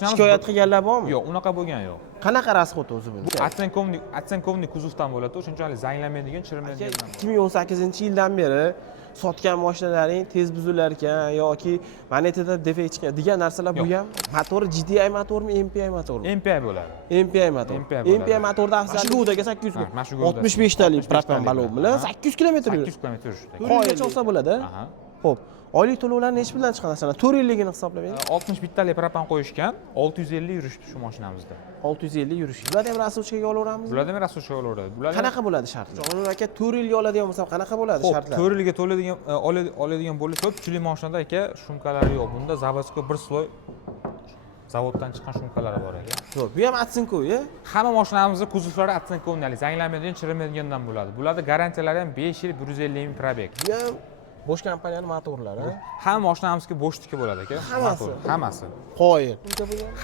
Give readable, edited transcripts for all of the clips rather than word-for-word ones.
Shikoyat qilganlar bormi? Yo'q, unaqa bo'lgan yo'q. Qanaqa rasxod o'zi bu? Atsenkovniy kuzovdan bo'ladi, o'shunchalik zanglamaydigan, chirimaydigan. 2018-yildan beri sotgan mashinalaring tez buzilar ekan yoki magnetida defekt chiqqan degan narsalar bu ham motori GDI motormi, MPI motormi? MPI bo'ladi. MPI motor. MPI motorda Mashigudaga 800 65 talik propan balon bilan 800 km yuradi. 800 km yurish. Qo'ygacha olsa bo'ladi. Xo'p. Oylik to'lovlarni nechi bilan chiqadi? Masalan, 4 yilligini hisoblaylik. 61 talik propan qo'yishgan, 650 yurishdi shu mashinamizda. 650 yurish. Bularni ham rasochkaga olaveramizmi? Bularni ham rasochkaga olaveradi. Qanaqa bo'ladi shartlar? Jonur aka 4 yilga oladigan bo'lsam qanaqa bo'ladi shartlar? 4 yilga oladigan bo'lsa, ko'pchilik mashinada aka shumkalari yo'q. Bunda zavodga bir sloy zavoddan chiqqan shumkalari bor ekan. Yo'q, bu ham Atsenko-ya. Hamma mashinamizda kuzovlari Atsenkovniy, zanglamaydigan, chirimaydigandan bo'ladi. Bularda garantiyalari ham 5 yil 150 ming probeg. Bu ham bosh kompaniyaning motorlari. Hamma mashinamizga bo'shtiki bo'ladi aka. Hammasi. Qoyil.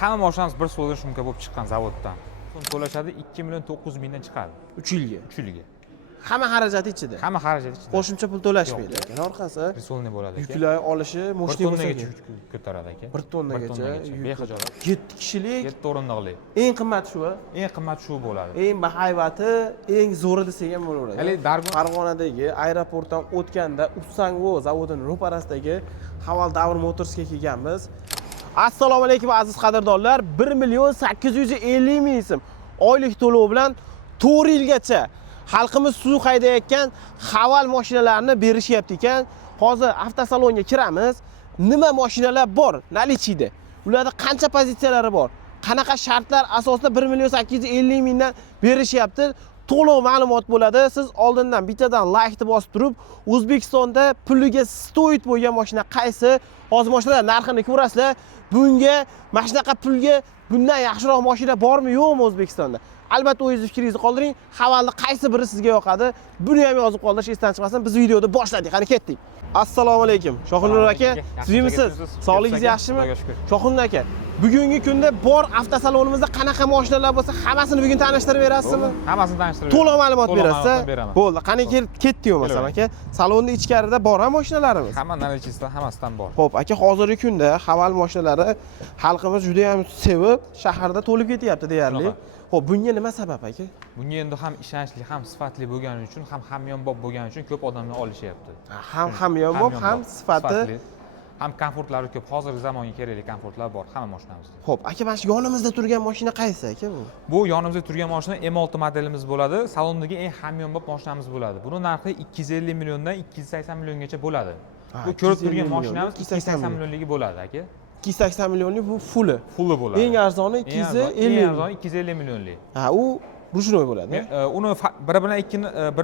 Hamma mashinamiz bir sloydan shumka bo'lib chiqqan zavoddan. To'lashadi 2 million 900 mingdan chiqadi. 3 yilga. 3 yilga. Hamma xarajati ichida. Hamma xarajat ichida. Qo'shimcha pul to'lashmaydi. Lekin orqasi risolniy bo'ladi aka. yuklar olishi moshti bo'lsa yuk ko'taradi aka. 1 tonnagacha behijolat. 7 kishilik. 7 o'rindiqli. Eng qimmat shu. Eng qimmat shu bo'ladi. Eng bahaybati, eng zo'ri desak ham bo'laveradi. Hali Farg'onadagi aeroportdan o'tganda Ussango zavodining ro'parasidagi Haval Davr Motorsga kelganmiz. Assalomu alaykum aziz qadrdonlar. 1 million 850 ming so'm oylik to'lov bilan 4 yilgacha xalqimiz suv haydayotgan Haval mashinalarini berishyapti ekan. Hozir avtosalonga kiramiz. Nima mashinalar bor? Nalichida. Ularda qancha pozitsiyalari bor? Qanaqa shartlar asosida 1 million 850 mingdan berishyapti? To'liq ma'lumot bo'ladi. Siz oldindan bittadan like bosib turib, O'zbekistonda puliga stoyt bo'lgan mashina qaysi? Hozir mashinalar narxini ko'rasizlar. Bunga mana shunaqa pulga bundan yaxshiroq mashina bormi, yo'qmi O'zbekistonda? Albatta o'zingiz fikringizni qoldiring. Havalni qaysi biri sizga yoqadi? Buni ham yozib qoldirish esdan chiqmasin. Biz videoni boshladik. Qani ketdik. Assalomu alaykum. Shoxinur aka, sizmisiz? Sog'ligingiz yaxshimi? Shoxinur aka, bugungi kunda bor avtosalonimizda qanaqa mashinalar bo'lsa, hammasini bugun tanishtirib berasizmi? Hammasini tanishtirib. To'liq ma'lumot berasiz. Bo'ldi. Qani ketdik masalan aka. Salonda ichkarida bor ham mashinalarimiz. Hamma nalichisidan hammasidan bor. Xo'p, aka, hozirgi kunda Haval mashinalari xalqimiz juda ham sevib, shaharda to'lib ketyapti deyarli. Xo'p, bunga nima sabab aka? Bunga endi ham ishonchli, ham sifatli bo'lgani uchun, ham hamyonbop bo'lgani uchun ko'p odamlar olishyapti. Hamyonbop, ham sifatli, ham komfortlari ko'p. Hozirgi zamonga kerakli komfortlar bor hamma mashinamizda. Xo'p, aka, mana shu yonimizda turgan mashina qaysi aka bu? Bu yonimizda turgan mashina M6 modelimiz bo'ladi. Salondagi eng hamyonbop mashinamiz bo'ladi. Buni narxi 250 milliondan 280 milliongacha bo'ladi. Bu ko'rib turgan mashinamiz 280 millionligi bo'ladi aka. 280 millionlik bu fulli bo'ladi. Eng arzoni 250 millionlik. Ha, u rujnoy bo'ladi. Uni biri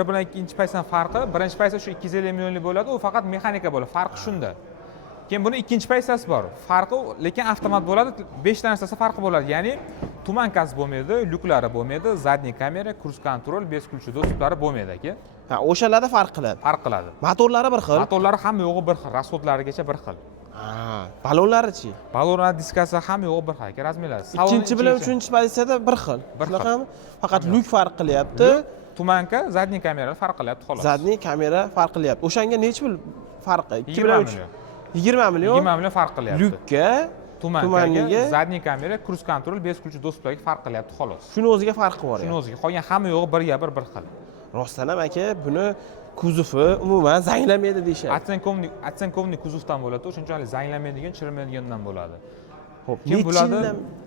bilan ikkinchi paysan farqi, birinchi paysa shu 250 millionlik bo'ladi, u faqat mexanika bo'ladi. Farqi shunda. Keyin buni ikkinchi paysasi bor. Farqi lekin avtomat bo'ladi, 5 ta narsasi farqi bo'ladi. Ya'ni tumankasi bo'lmaydi, lyuklari bo'lmaydi, zadniy kamera, kruz kontrol, bez ключи dostuplari bo'lmaydi aka. Ha, o'shalarda farq qiladi. Farq qiladi. Motorlari bir xil. Motorlari hamma yo'g'i bir xil, rasxodlarigacha bir xil. Ha, balonlari-chi? Balonlar diskasi ham yo'q bir xil, razmerlari. Ikkinchi bilan uchinchi pozitsiyada bir xil. Shunaqami? Faqat lyuk farq qilyapti. Tumanka, zadniy kamera farq qilyapti xolos. Zadniy kamera farq qilyapti. O'shanga necha pul farqi? 2 bilan 3. 20 million. 20 million farq qilyapti. Lyukka, tumankaga, zadniy kamera, kruz kontrol, bez ключи dostuplarga farq qilyapti xolos. Shuni o'ziga farqi bor. Shuni o'ziga. Qolgan hamma yo'g'i birga bir xil. Rostdan ham aka, buni kuzovi umuman zanglamaydi deyshadi. Atsenkovniy kuzovdan bo'ladi, o'shunchalik zanglamaydigan, chirimaydigandan bo'ladi. Xo'p,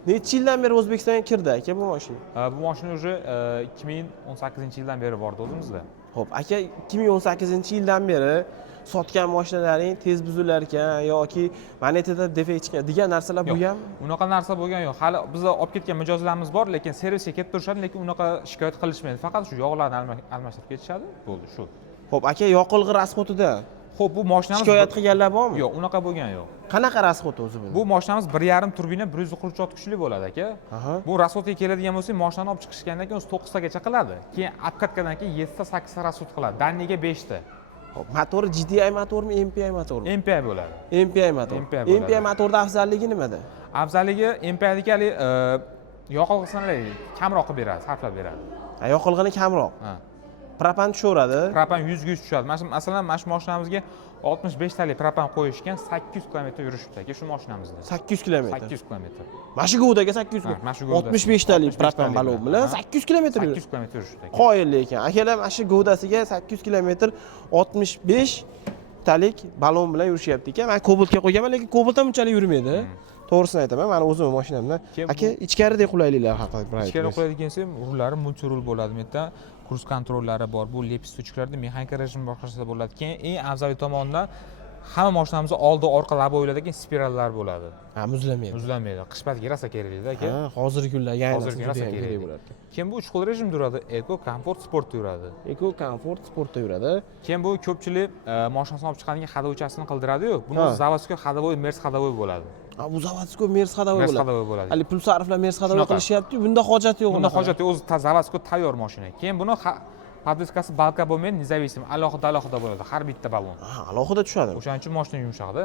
necha yildan beri O'zbekistonga kirdi aka bu mashina? Bu mashina уже 2018-yildan beri bordi o'zimizda. Xo'p, aka, 2018-yildan beri sotgan mashinalaring tez buzilar ekan yoki magnetida defekt chiqqan degan narsalar bu ham? Unaqa narsa bo'lgan yo'q. Hali bizda olib ketgan mijozlarimiz bor, lekin servisga kelib turishadi, lekin unaqa shikoyat qilishmaydi. Faqat shu yog'larni almashtirib ketishadi, bo'ldi shu. Xo'p, aka, yoqilg'i rasxodida Xo'p, bu mashinamiz shikoyat qilganlar bormi? Yo'q, unaqa bo'lgan yo'q. Qanaqa rasxod o'zi bu? Bu mashinamiz 1.5 turbina 140 kuchli bo'ladi aka. Bu rasxodga keladigan bo'lsak, mashinani olib chiqishgandan keyin 9 tagacha qiladi. Keyin obkatkadan keyin 7 ta 8 ta rasxod qiladi. Danniga 5 ta. Xo'p, motori GDI motormi, MPI motormi? MPI bo'ladi. MPI motor. MPI motorda afzalligi nimada? Afzalligi MPI'dagi yoqilg'isini kamroq qilib beradi, sarflab beradi. Ha, yoqilg'ini kamroq. Propan tushaveradi. Propan 100 ga 100 tushadi. Masalan, mana shu mashinamizga 65 talik propan qo'yishgan 800 km yurishibdi aka shu mashinamizda. 800 kilometr. 800 km. Mana shu Goudaga 800 Ha, mana shu Gouda. 65 talik propan balon bilan 800 kilometr 800 km yurishibdi aka. qoyil lekin. Akalar mana shu Goudasiga 800 kilometr 65 talik balon bilan yurishyapti ekan. Men Cobaltga qo'yganman, lekin Cobalt ham unchalik yurmaydi. To'g'risini aytaman, meni o'zim mashinamdan. Aka, ichkaridagi qulayliklar haqida bir aytib. Ichkari qulaylik desa, rullari multirul bo'ladi. Bu yerda kruz kontrollari bor. Bu lepstochkalarda mexanika rejim boshqacha bo'ladi. Keyin eng afzal tomonidan hamma mashinamizda oldi orqa laboylardagi spirallar bo'ladi. Ha, muzlamaydi. Muzlamaydi. Qish payiga rosa kerakda aka. Ha, hozirgi kunlar yangi Hozirgi rosa kerak bo'lar ekan. Keyin bu 3 xil rejimda yuradi. Eco, komfort, sportda yuradi. Eco, komfort, sportda yuradi. Keyin bu ko'pchilik mashinasini olib chiqadigan haydovchasini qildiradi-yu. Buni zavodskiy haydavoy, mers haydavoy bo'ladi. Ha, bu zavodskiy mers haydavoy Mers bo'ladi. haydavoy bo'ladi. Hali pul sarflab mers haydavoy qilishyapti-yu, bunda hojat yo'q. Bunda hojat yo'q, o'zi zavodskiy tayyor mashina. Keyin buni podveskasi balka bo'lmaydi, независимо, alohida bo'ladi har bitta balon. Ha, alohida tushadi. O'shaning uchun mashina yumshoqda.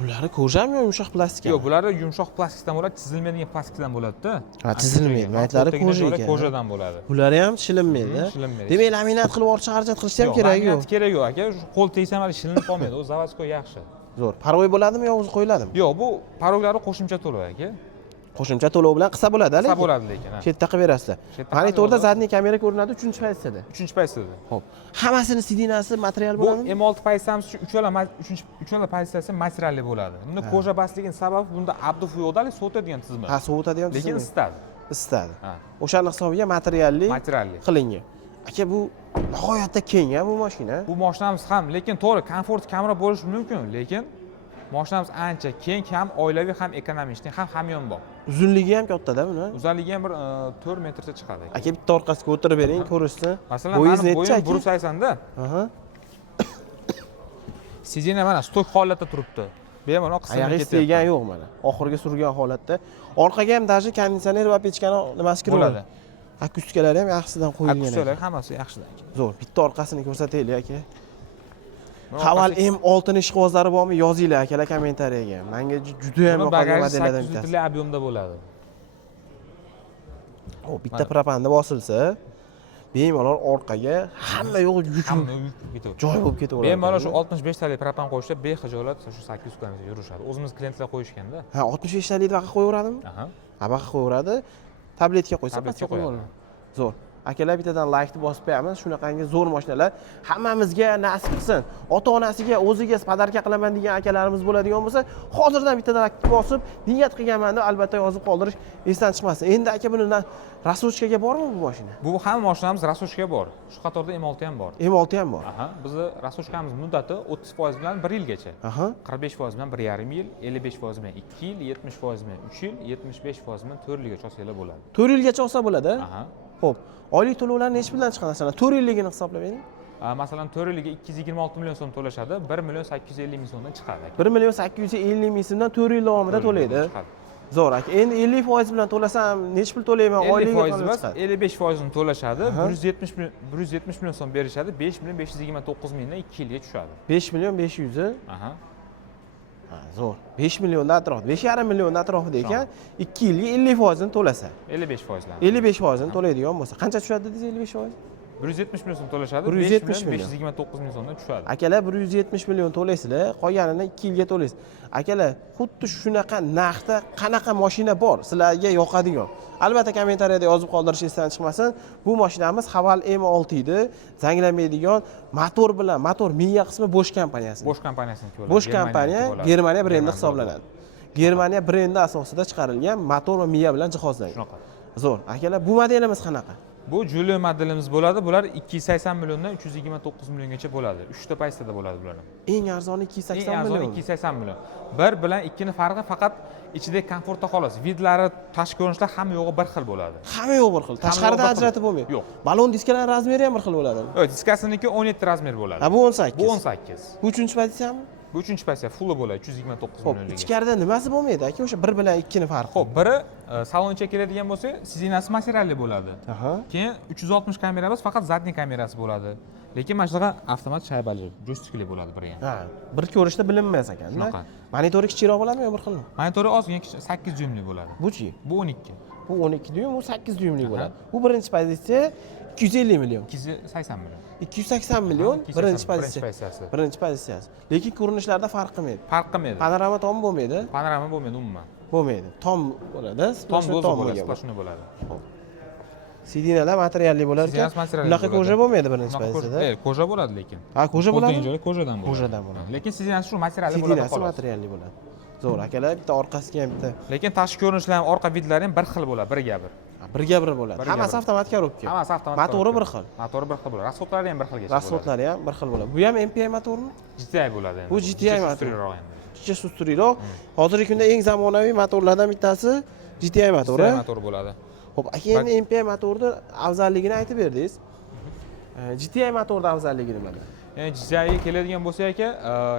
Bularni ko'rjami yo yumshoq plastik? Yo'q, bularni yumshoq plastikdan bo'ladi, chizilmaydigan plastikdan bo'ladi-da. Ha, chizilmaydi. Maytlari koja ekan. Kojadan bo'ladi. Bular ham shilinmaydi. Shilinmaydi. Demak, laminat qilib ortiq xarajat qilishni ham keragi yo'q. Kerak yo'q aka, qo'l tegsa ham shilinib qolmaydi. O zavodskiy yaxshi. Zo'r. Paroy bo'ladimi yo o'zi qo'yiladimi? Yo'q, bu paroglari qo'shimcha to'lov aka. Qo'shimcha to'lov bilan qilsa bo'ladi, lekin. Qilsa bo'ladi lekin. Chetda qilib berasizlar. Monitorda zadniy kamera ko'rinadi 3-pozitsiyada. 3-pozitsiyada. Xo'p. Hammasini sidinasi material Bu bo'ladimi? M6 pozitsiyamiz uchala pozitsiyasi materialli bo'ladi. Bunda koja basligini sababi bunda abduf yo'qda, sovutadigan tizma. Ha, sovutadigan tizma. Lekin isitadi. Isitadi. Ha. O'shaning hisobiga materialli qilingan. Aka, bu nihoyatda keng bu mashina. Bu mashinamiz ham, lekin to'g'ri, komfort kamroq bo'lishi mumkin, lekin mashinamiz ancha keng, ham oilaviy, ham ekonomik, ham hamyonbop. Uzunligi ham katta-da buni. Uzunligi ham bir 4 metrcha chiqadi. Aka, bitta orqasiga o'tirib bering, ko'rishsin. Masalan, bo'yingiz necha aka? 180 da. Aha. Sidina mana stok holatda turibdi. Bemalol qismga ketyapti. Ayog'i teggan yo'q mana. Oxirgi surgan holatda. Orqaga ham даже konditsioner va pechkani nimasi kirib bo'ladi. Akustikalari ham yaxshidan qo'yilgan. Akustikalari hammasi yaxshidan. Zo'r. Bitta orqasini ko'rsataylik aka. Haval M6 ni ishqibozlari bormi? Yozinglar akalar kommentariyaga. Menga juda ham yoqadigan modellardan bittasi. 800 litr объемda bo'ladi. O bitta propanda bosilsa, bemalol orqaga hamma yo'q yuk joy bo'lib ketaveradi. Bemalol shu 65 talik propan qo'yishda bexijolat shu 800 km yurishadi. O'zimiz klientlar qo'yishganda. Ha, 65 talik baqa qo'yaveradimi? Aha. Ha, baqa qo'yaveradi. Tabletga qo'ysa pastga qo'yadi. Zo'r. Akalar bittadan like-ni bosib qo'yamiz. Shunaqangi zo'r mashinalar hammamizga nasib qilsin. Ota-onasiga, o'ziga podarka qilaman degan akalarimiz bo'ladigan bo'lsa, hozirdan bittadan like bosib, niyat qilganman deb albatta yozib qoldirish esdan chiqmasin. Endi aka buni rasochkaga bormi bu mashina? Bu hamma mashinamiz rasochka bor. Shu qatorda M6 ham bor. M6 ham bor. Aha, bizni rasochkamiz muddati 30% bilan 1 yilgacha. Aha. 45% bilan 1,5 yil, 55% bilan 2 yil, 70% bilan 3 yil, 75% bilan 4 yilgacha olsanglar bo'ladi. 4 yilgacha olsa bo'ladi? Aha. Xo'p. Oylik to'lovlar necha puldan chiqadi masalan? 4 yilligini hisoblayvering. Masalan 4 yilga 226 million so'm to'lashadi, 1 million 850 ming so'mdan chiqadi. 1 million 850 ming so'mdan 4 yil davomida to'laydi. Zo'r aka. Endi 50% bilan to'lasam necha pul to'layman oyligiga? 55% ni to'lashadi, 170 million so'm berishadi, 5 million 529 mingdan 2 yilga tushadi. 5 million 500. Aha. Ha, zo'r. 5 milliondan atrofida, 5,5 milliondan atrofida ekan, 2 yilga 50% ni to'lasa. 55%. 55% ni to'laydigan bo'lsa, qancha tushadi dedingiz 55%? 170 million so'm to'lashadi, 170 5 million 529 ming so'mdan tushadi. Akalar 170 million to'laysizlar, qolganini 2 yilga to'laysiz. Akalar, xuddi shunaqa narxda qanaqa mashina bor sizlarga yoqadigan? Albatta kommentariyada yozib qoldirishni esdan chiqmasin. Bu mashinamiz Haval M6 edi, zanglamaydigan motor bilan, motor miya qismi Bosch kompaniyasi. Bosch kompaniyasini bo'ladi. Bosch kompaniya Germaniya brendi hisoblanadi. Germaniya brendi asosida chiqarilgan motor va miya bilan jihozlangan. Shunaqa. Zo'r. Akalar, bu modelimiz qanaqa? Bu Julio modelimiz bo'ladi. Bular 280 milliondan 329 milliongacha bo'ladi. 3 ta paysada bo'ladi bular. Eng arzoni 280 million. Eng arzoni 280 million. Bir bilan ikkini farqi faqat ichidagi komfortda xolos. Vidlari, tashqi ko'rinishlar hamma yo'g'i bir xil bo'ladi. Hamma yo'q bir xil. Tashqaridan ajratib bo'lmaydi. Yo'q. Balon diskalar razmeri ham bir xil bo'ladi. Yo'q, diskasiniki 17 razmer bo'ladi. Ha, bu 18. Bu 18. Bu 3-pozitsiyami? Bu 3-pozitsiya full bo'ladi 329 millionga. Ichkarida nimasi bo'lmaydi aka? O'sha 1 bilan 2 ni farqi. Xo'p, biri salonga keladigan bo'lsa, sizinasi materialli bo'ladi. Aha. Keyin 360 kameramiz faqat zadniy kamerasi bo'ladi. Lekin mana shunaqa avtomat shaybali, joystikli bo'ladi biri ham. Ha, bir ko'rishda bilinmas ekan-da. Monitori kichikroq bo'ladimi yo bir xilmi? Monitori ozgina 8 dyumli bo'ladi. Bu-chi? Bu 12. Bu 12 dyum, bu 8 dyumlik bo'ladi. Bu birinchi pozitsiya 250 million. 280 million. 280 million birinchi pozitsiya. pozitsiyasi. Birinchi pozitsiyasi. Lekin ko'rinishlarda farq qilmaydi. Farq qilmaydi. Panorama tom bo'lmaydi. Panorama bo'lmaydi umuman. Bo'lmaydi. Tom bo'ladi. Tom splashni bo'lsa bo'ladi, bo'lgan. splashni bo'ladi. Sidinalar materialli bo'lar ekan. Sidinasi materialli Bunaqa bo'ladi. koja bo'lmaydi birinchi pozitsiyada. Koja bo'ladi lekin. Ha, koja bo'ladi. Qo'ldan joyi kojadan bo'ladi. Kojadan bo'ladi. Lekin sidinasi shu materialli bo'ladi Sidinasi xolos. materialli bo'ladi. Zo'r akalar, bitta orqasiga ham bitta Lekin tashqi ko'rinishlari ham, orqa vidlari ham bir xil bo'ladi, biriga bir. birga bir bo'ladi. Birga Hammasi bir. avtomat korobka. Hammasi avtomat. Motori bir xil. Motori bir xil bo'ladi. Rasxodlari ham bir xilga bo'ladi. Rasxodlari ham bir xil bo'ladi. Bu ham MPI motormi? GTI bo'ladi endi. Bu GTI motor. Susturroq endi. Juda susturroq. Hozirgi kunda eng zamonaviy motorlardan bittasi GTI motori. GTI motori bo'ladi. Xo'p, aka endi MPI motorni afzalligini aytib berdingiz. GTI motorda afzalligi nimada? Ya'ni GTI keladigan bo'lsa aka,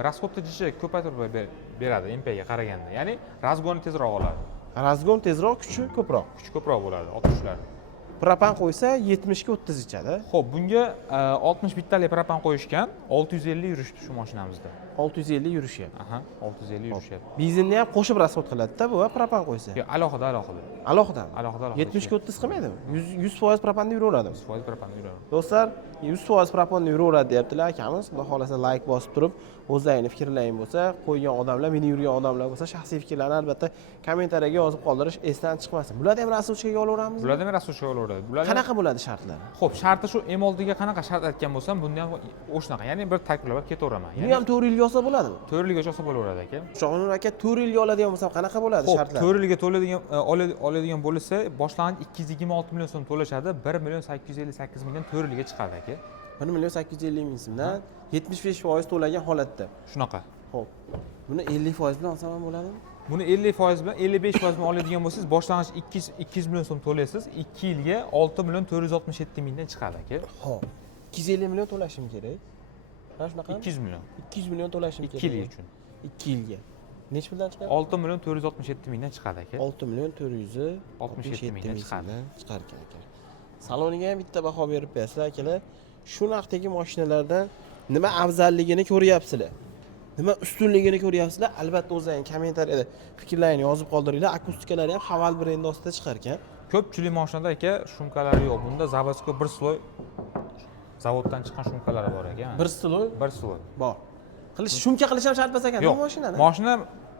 rasxodni jishi ko'paytirib beradi MPI ga qaraganda. Ya'ni razgoni tezroq oladi. Razgon tezroq, kuchi ko'proq. Kuchi ko'proq bo'ladi, 60lar. Propan qo'ysa 70 ga 30 ichadi. Xo'p, bunga 60 bittali propan qo'yishgan, 650 yurishdi shu mashinamizda. 650 yurishyapti. Aha, 650 yurishyapti. Benzinni ham qo'shib rasxod qiladi-da, bu va propan qo'ysa. Yo'q, alohida. Alohida. Alohida. 70 ga 30 qilmaydimi? 100% propanda yuraveradi. 100% propan yuradi. Do'stlar, 100% propanda yuraveradi deyaptilar akamiz. Xudo xolasa like bosib turib, o'zlaringiz fikrlaring bo'lsa, qo'ygan odamlar, meni yurgan odamlar bo'lsa, shaxsiy fikrlarni albatta kommentariyaga yozib qoldirish esdan chiqmasin. Bularni ham rasulchaga olaveramizmi? Bulardan ham rasxodga olaveradi. Bular Qanaqa bo'ladi shartlari? Xo'p, sharti shu M6 ga qanaqa shart aytgan bo'lsam, bunda ham o'shanaqa. Ya'ni bir takrorlab ketaveraman. Buni ham 4 yilga olsa bo'ladimi? 4 yilgacha olsa bo'laveradi aka. Shohonur aka 4 yilga oladigan bo'lsam qanaqa bo'ladi Xo'p, shartlar? 4 yilga oladigan bo'lsa, boshlang'ich 226 million so'm to'lashadi, 1 million 858 million 4 yilga chiqadi aka. 1 million 850 ming so'mdan 75% to'lagan holatda. Shunaqa. Xo'p. Buni 50% bilan olsam ham bo'ladimi? Buni 50% bilan 55% bilan oladigan bo'lsangiz, boshlang'ich 200 million so'm to'laysiz, 2 yilga 6 million 467 mingdan chiqadi aka. Xo'p. 250 million to'lashim kerak. Mana shunaqa? 200 million. 200 million to'lashim kerak. 2 yil uchun. 2 yilga. Necha puldan chiqadi? 6 million 467 mingdan chiqadi aka. 6 million 467 mingdan chiqadi. Chiqar ekan. Saloniga ham bitta baho berib bersizlar akalar. Shu narxdagi mashinalardan nima afzalligini ko'ryapsizlar? Nima ustunligini ko'ryapsizlar? Albatta o'zlaring kommentariyada fikrlaringni yozib qoldiringlar. Akustikalari ham Haval brendi ostida chiqar ekan. Ko'pchilik mashinada aka shumkalari yo'q. Bunda zavodskiy bir sloy zavoddan chiqqan shumkalari bor ekan. Bir sloy Bir sloy. bor. Shumka qilish ham shart emas ekan bu mashinani. Mashina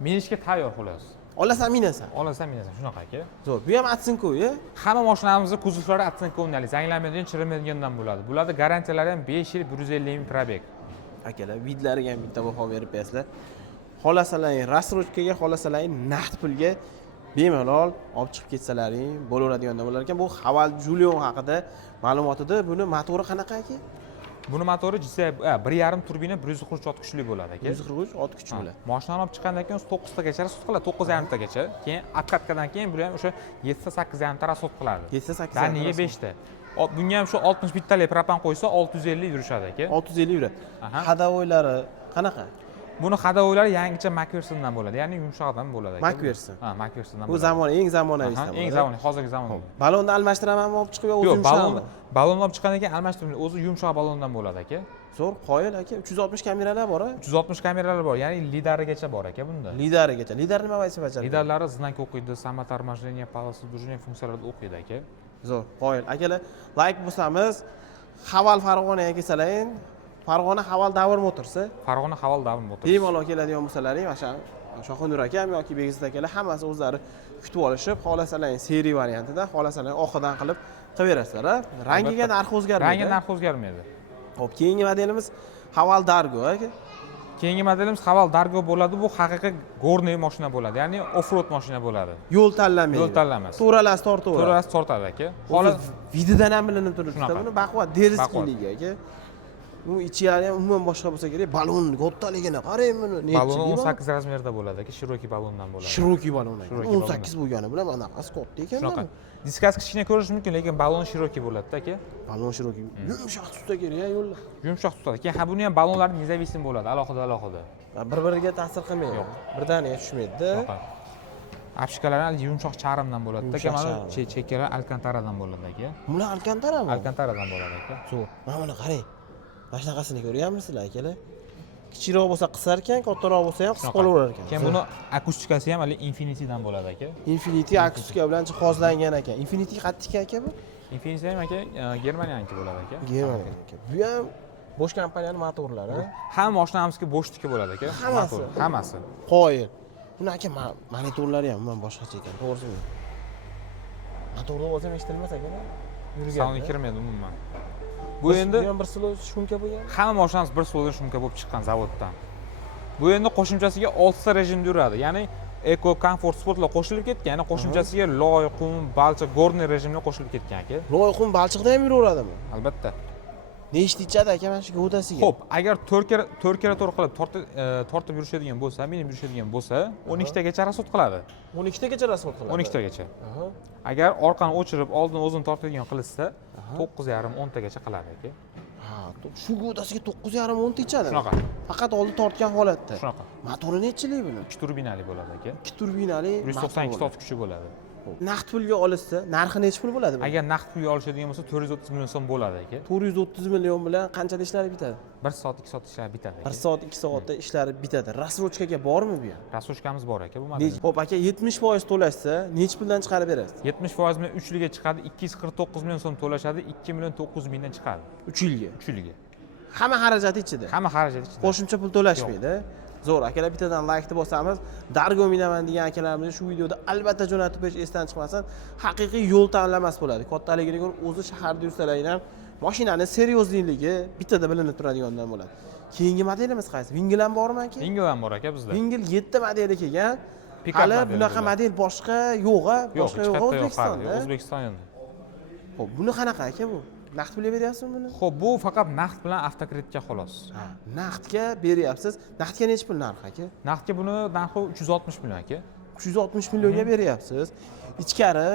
minishga tayyor xolos. Olasan minasan. Olasan minasan shunaqa aka. Zo'r. Bu ham atsinko'y, a? Hamma mashinamizda kuzovlari atsinkovnali, zanglamaydigan, chirimaydigandan bo'ladi. Bularda garantiyalari ham 5 yil 150 ming probeg. Akalar, vidlariga ham bitta baho berib bersizlar. Xolasalaring rassrochkaga, xolasalaring naqd pulga bemalol olib chiqib ketsalaring bo'laveradigandan bo'lar ekan. Bu Haval Julion haqida ma'lumot edi. Buni motori qanaqa aka? Buni motori GTI 1.5 turbina 143 ot kuchli bo'ladi aka. 143 ot kuchi bo'ladi. Mashinani olib chiqqandan keyin 9 tagacha sud qiladi, 9.5 tagacha. Keyin obkatkadan keyin bu ham o'sha 7-8.5 ta sud qiladi. 7-8 Daniga 5 ta. Bunga ham shu 60 bittali propan qo'ysa 650 yurishadi aka. 650 yuradi. Aha. Hadovoylari qanaqa? Buni hadovoylari yangicha McPhersondan bo'ladi, ya'ni yumshoqdan bo'ladi aka. McPherson. Ha, McPhersondan Bu bo'ladi. zamon eng zamonaviysidan. Eng zamonaviy, hozirgi zamonaviy. Balonni almashtiramanmi olib chiqib yo o'zi Yo'q, yumshog'mi? balon olib chiqqandan keyin almashtirmaydi. O'zi yumshoq balondan bo'ladi aka. Zo'r, qoyil aka. 360 kameralar bor-a? 360 kameralar bor, ya'ni lidarigacha bor aka bunda. Lidarigacha. Lidar nima vazifa bajaradi? Lidarlari znak o'qiydi, samotarmojeniya, palasoslujeniya funksiyalarini o'qiydi aka. Zo'r, qoyil. Akalar, like bo'lsamiz, Haval Farg'onaga kelsalaring, Farg'ona Haval Davr Motorsi. Farg'ona Haval Davr Motorsi. Bemalol keladigan bo'lsalaring, o'sha Shohonur akam yoki Begizat akalar hammasi o'zlari kutib olishib, xolasalaring seriya variantida, xolasalaring oxidan qilib qilaverasizlar. Rangiga narxi o'zgarmaydi. Rangi narxi o'zgarmaydi. Xo'p, keyingi modelimiz Haval Dargo aka. Keyingi modelimiz Haval Dargo bo'ladi. Bu haqiqiy gorniy mashina bo'ladi, ya'ni off-road mashina bo'ladi. Yo'l tanlamaydi. Yo'l tanlamas. To'ralasi tortaveradi. To'ralasi tortadi aka. Holat vididan ham bilinib turibdi. Shunaqa. Buni baquvvat deriskiligi aka. Bu ichlari ham umuman boshqa bo'lsa kerak. Balon kattaligini qarang buni. Balon 18 razmerda bo'ladi aka, shiroki balondan bo'ladi. Shiroki balon ekan. Shiroki 18 bo'lgani bilan anaqasi katta ekan. Shunaqa. Diskasi kichkina ko'rish mumkin, lekin balon shiroki bo'ladi-da aka. Balon shiroki. Yumshoq tutsa kerak yo'llar. Yumshoq tutadi. Keyin ha buni ham balonlari nezavisim bo'ladi, alohida. Bir-biriga ta'sir qilmaydi. Yo'q. Birdaniga tushmaydi-da. Apshkalari yumshoq charimdan bo'ladi. Aka, Yumshoq mana charim. chekkalar alkantaradan bo'ladi aka. Bular alkantarami? Alkantaradan bo'ladi aka. Zo'r. Mana buni qarang. Mana shunaqasini ko'rganmisizlar akalar? Kichikroq bo'lsa qisar ekan, kattaroq bo'lsa ham qisib qolaverar ekan. Keyin buni akustikasi ham hali Infinity'dan bo'ladi aka. Infinity akustika bilan jihozlangan ekan. Infinity qattiq aka bu? Infinity ham aka Germaniyaniki bo'ladi aka. Germaniyaniki. Bu ham Bosch kompaniyaning motorlari. Hamma mashinamizga Bosch'niki bo'ladi aka. Hammasi? Hammasi. Qoyil. Buni aka monitorlari ham umuman boshqacha ekan, to'g'risimi? Motorda bo'lsa ham eshitilmas ekan. Soundga kirmaydi umuman. Bu endi ham bir silo shumka bo'lgan. hamma mashinamiz bir so'zda shumka bo'lib chiqqan zavoddan. Bu endi qo'shimchasiga 6 ta rejimda yuradi. Ya'ni Eco, Comfort, Sportlar qo'shilib ketgan. Ya'ni qo'shimchasiga loy, qum, balchiq, gorniy rejimlar qo'shilib ketgan aka. Loy qum balchiqda ham yuraveradimi? Albatta. Nechta ichadi aka mana shu g'o'dasiga? Xo'p, agar 4 kira to'g'ri qilib tortib yurishadigan bo'lsa, minib yurishadigan bo'lsa, 12 tagacha rasxod qiladi. 12 tagacha rasxod qiladi. 12 tagacha. Agar orqani o'chirib, oldin o'zini tortadigan qilsa, 9,5-10 tagacha qiladi aka. Ha, shu g'o'dasiga 9,5-10 ta ichadi. Shunaqa. Faqat oldi tortgan holatda. Shunaqa. Motori nechchilik buni? 2 turbinali bo'ladi aka. 2 turbinali. 192 tot kuchi bo'ladi. Naqd pulga olishsa, narxi necha pul bo'ladi bu? Agar naqd pulga olishadigan bo'lsa 430 million so'm bo'ladi aka. 430 million bilan qanchada ishlari bitadi? 1 soat 2 soat ishlab bitadi aka. 1 soat 2 soatda ishlari bitadi. Rassrochkaga bormi bu ham? Rasochkamiz bor aka bu model. Xo'p aka 70% to'lashsa, necha puldan chiqarib berasiz? 70% bilan 3 yilga chiqadi, 249 million so'm to'lashadi, 2 million 900 mingdan chiqadi. 3 yilga. 3 yilga. Hamma xarajati ichida. Hamma xarajat ichida. Qo'shimcha pul to'lashmaydi. Zo'r, akalar bittadan laykni bosamiz. Dargo minaman degan akalarimizni shu videoda albatta jo'natib berish esdan chiqmasin. Haqiqiy yo'l tanlamas bo'ladi. Kattaligini ko'rib, o'zi shaharda yursalar ham mashinani seriozligi bittada bilinib turadigandan bo'ladi. Keyingi modelimiz qaysi? Wingl ham bormi aka? Wingl ham bor aka bizda. Wingl 7 modeli kelgan. Pick-up Hali modeli bunaqa bo'ladi. model boshqa yo'q-a? Yo'q, Boshqa yo'q O'zbekistonda. O'zbekiston endi. Xo'p, buni qanaqa aka bu? Naqd pulga beryapsizmi buni? Xo'p, bu faqat naqd bilan avtokreditga xolos. Ha, naqdga beryapsiz. Naqdga necha pul narxi aka? Naqdga buni narxi 360 million aka. 360 millionga beryapsiz. Ichkari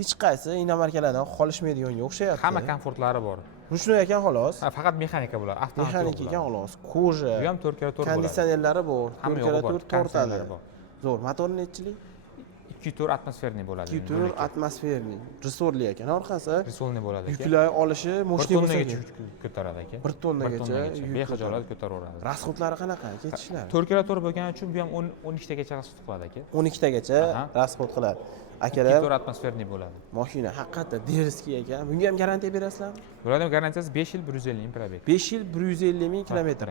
hech qaysi inomarkalardan qolishmaydiganga o'xshayapti. Hamma komfortlari bor. Ruchnoy ekan xolos. Ha, faqat mexanika bo'ladi, avtomatik Mexanik ekan xolos. Koja. Bu ham 4x4 bo'ladi. Konditsionerlari bor. Hamma 4x4 yo'g'i bor, tortadi. konditsionerlari bor. Zo'r, motori nechilik? 2.4 atmosferniy bo'ladi. 2.4 atmosferniy. Resorli ekan orqasi. Resolniy bo'ladi aka. Yuklay olishi moshli 1 bo'lsa tonnagacha yuk ko'taradi aka. 1 tonnagacha yuk bexijolat ko'taraveradi. Rasxodlari qanaqa ketishlari? 4x4 bo'lgani uchun bu ham 12 tagacha rasxod qiladi aka. 12 tagacha rasxod qiladi. Akalar 2.4 atmosferniy bo'ladi. mashina haqiqatda derskiy ekan. Bunga ham garantiya berasizlarmi? Bularning garantiyasi 5 yil 150 ming probeg. 5 yil 150 ming kilometr.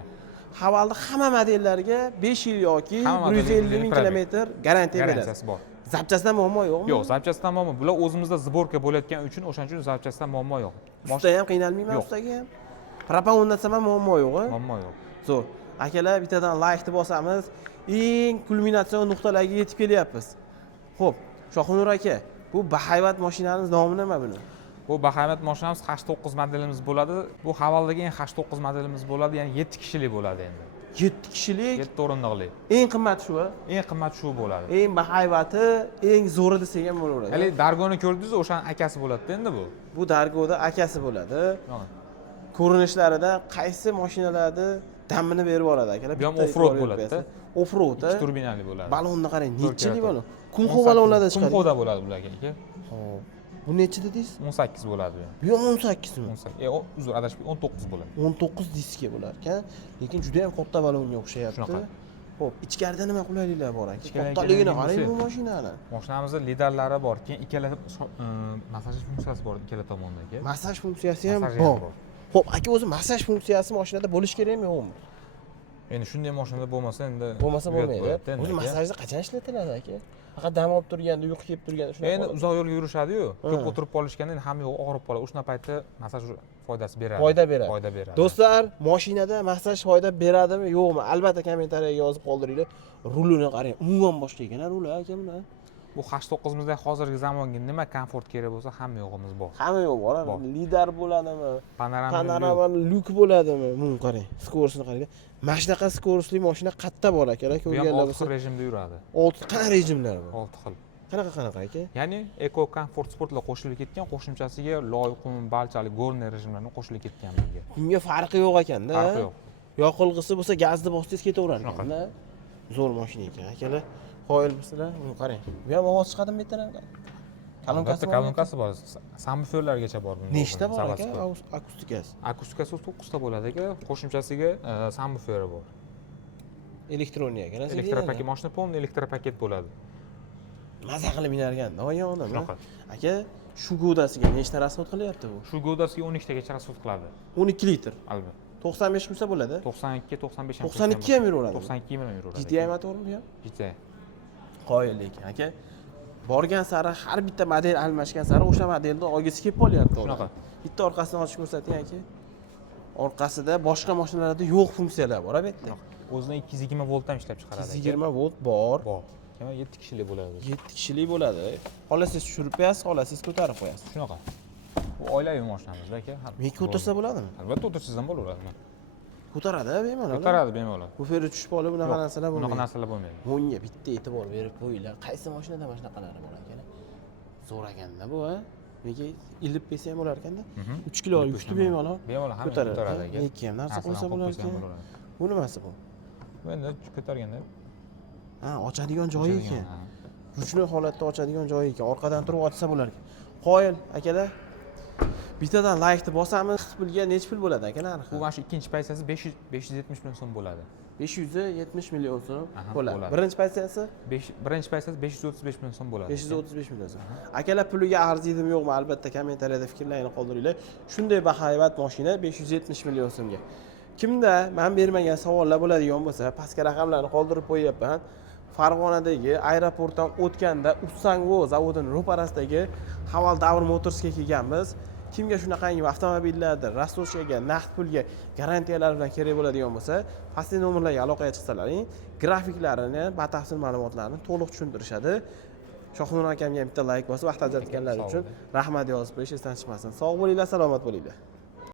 Havalda hamma modellarga 5 yil yoki Hamma 150 ming kilometr garantiya berasiz. Garantiyasi bor. Zapchastdan muammo yo'qmi? Yo'q, zapchastdan muammo. Bular o'zimizda sborka bo'layotgani uchun o'shaning uchun zapchastdan muammo yo'q. Usta ham qiynalmayman ustaga ham. Propan o'rnatsam ham muammo yo'q-a? Muammo yo'q. Zo'r. Akalar bittadan laykni bosamiz. Eng kulminatsion nuqtalarga yetib kelyapmiz. Xo'p, Shohunur aka, bu bahaybat mashinamiz nomi nima buni? Bu bahaybat mashinamiz H9 modelimiz bo'ladi. Bu havaldagi eng H9 modelimiz bo'ladi, ya'ni 7 kishilik bo'ladi endi. 7 kishilik, 7 o'rindiqli. eng qimmati shu-a? Eng qimmat shu bo'ladi. Eng bahaybati, eng zo'ri desak ham bo'laveradi. Hali Dargoni ko'rdingiz, o'shaning akasi bo'ladi-da endi bu. Bu Dargoda akasi bo'ladi. Ko'rinishlarida qaysi mashinalarni damini berib yuboradi akalar. Bu ham off-road bo'ladi-da. Off-road, 2 turbinali bo'ladi. Balonni qarang, nechchilik balon? Kunxo balonlarda chiqadi. Kunxoda bo'ladi bularga aka. Xo'p. Bu nechi dedingiz? 18 bo'ladi bu. Bu ham 18 mi? 18. Uzr, adashib 19 bo'ladi. 19 diska bo'lar ekan, lekin juda ham katta balonga o'xshayapti. Shunaqa. Xo'p, ichkarida nima qulayliklar bor aka? Ichkarida Kattaligini qarang bo'lsa- bu mashinani. Mashinamizda lidarlari bor, keyin ikkala massaj funksiyasi bor ikkala tomondagi. Massaj funksiyasi ham Massaji ham bor. bor. Xo'p, aka o'zi massaj funksiyasi mashinada bo'lish kerakmi, yo'qmi? Endi shunday mashinada bo'lmasa endi Bo'lmasa uyat bo'lmaydi. bo'ladida endi O'zi aka. massajda qachon ishlatiladi aka? Faqat dam olib turganda, uyqu kelib turganda shunaqa. Endi uzoq yo'lga yurishadi-yu, ko'p Ha. o'tirib qolishganda endi hamma yo'q og'rib qoladi. O'sha paytda massaj foydasi beradi. Foyda beradi. Foyda beradi. Do'stlar, mashinada massaj foyda beradimi, yo'qmi? Albatta kommentariyaga yozib qoldiringlar. Rulini qarang, umuman boshqa ekan ruli aka buni. Bu H9'mizda hozirgi zamonga nima komfort kerak bo'lsa, hamma yo'g'imiz bor. Hamma yo'q bor. Bor. Lidar bo'ladimi? Panorama lyuk bo'ladimi? Buni qarang, skorousini qarang. Mana shunaqa skorusli mashina qayerda bor akalar? bu ham Ko'rganlar 6 bo'lsa, xil rejimda yuradi. 6 qanday rejimlar bor? 6 xil. Qanaqa aka? Ya'ni Eco, Comfort, Sportlar qo'shilib ketgan, qo'shimchasiga loy, qum, balchalik, gorniy rejimlarni qo'shilib ketgan bunga. Bunga farqi yo'q ekanda. Farqi yo'q. Yoqilg'isi bo'lsa gazni bossangiz ketaverar Shunaqa. ekanda. Zo'r mashina ekan akalar. Qoyil bo'lsalar, buni qarang. Bu ham ovoz chiqadimi bu yerdan? Kalonkasi bor. Kalonkasi bor. Sambuferlargacha bor bunda. Nechta bor aka akustikasi? Akustikasi 9 ta bo'ladi aka, qo'shimchasiga sambufer bor. Elektronikaga narsa Elektropaket mashina полный elektropaket bo'ladi. Maza qilib minar ekanda, oyog'ini. Shunaqa. Aka, shu go'dasiga nechta rasxod qilyapti bu? Shu go'dasiga 12 tagacha rasxod qiladi. 12 litr. Albatta. 95 bo'lsa bo'ladi. 92, 95 ham. 92 ham yuraveradi. 92 ham yuraveradi. GTI motormi bu ham? GTI. Qoyil lekin aka. Borgan sari har bitta model almashgan sari o'sha modelni olgisi kelib qolyapti. Shunaqa. Bitta orqasini ochib ko'rsating aka. Orqasida boshqa mashinalarda yo'q funksiyalar bor, albatta. O'zidan 220 volt ham ishlab chiqaradi. 220 volt bor. Bor. 7 kishilik bo'ladi. 7 kishilik bo'ladi. Xohlasangiz tushirib qo'yasiz, xohlasangiz ko'tarib qo'yasiz. Shunaqa. Bu oilaviy mashinamiz aka. Meka o'tirsa bo'ladimi? Albatta o'tirsangiz ham bo'laveradi. Ko'taradi bemalol. Ko'taradi bemalol. Buferi tushib qolib bunaqa narsalar bo'lmaydi. Bunaqa narsalar bo'lmaydi. Bunga bitta e'tibor berib qo'yinglar. Qaysi mashinada mana shunaqalari bor ekan? Zo'r ekanda bu, ha? Nega ilib bersa ham bo'lar ekanda? 3 kilo yukni bemalol. Bemalol hamma ko'taradi aka. Ikki ham narsa qo'ysa bo'lar ekan. Bu nimasi bu? Bu endi ko'targanda. Ha, ochadigan joyi ekan. Ruchnoy holatda ochadigan joyi ekan. Orqadan turib ochsa bo'lar ekan. Qoyil akalar. Bittadan laykni bosamiz. Pulga necha pul bo'ladi aka narxi? Bu mana shu ikkinchi paysasi 570 million so'm bo'ladi. 570 million so'm bo'ladi. bo'ladi. Birinchi paysasi? Birinchi paysasi 535 million so'm bo'ladi. 535 million so'm. Akalar puliga arziydimi yo'qmi? Albatta kommentariyada fikrlarini qoldiringlar. Shunday bahaybat mashina 570 million so'mga. Kimda men bermagan savollar bo'ladigan bo'lsa, pastga raqamlarni qoldirib qo'yapman. Farg'onadagi aeroportdan o'tganda Ussango zavodining ro'parasidagi Haval Davr Motorsga kelganmiz. Kimga shunaqangi avtomobillarda rastoshkaga, naqd pulga garantiyalar bilan kerak bo'ladigan bo'lsa, pastki nomerlarga aloqaga chiqsalaring, grafiklarini, batafsil ma'lumotlarni to'liq tushuntirishadi. Shohnur akamga bitta layk bosib, vaqt ajratganlar uchun rahmat yozib qo'yish esdan chiqmasin. Sog' bo'linglar, salomat bo'linglar.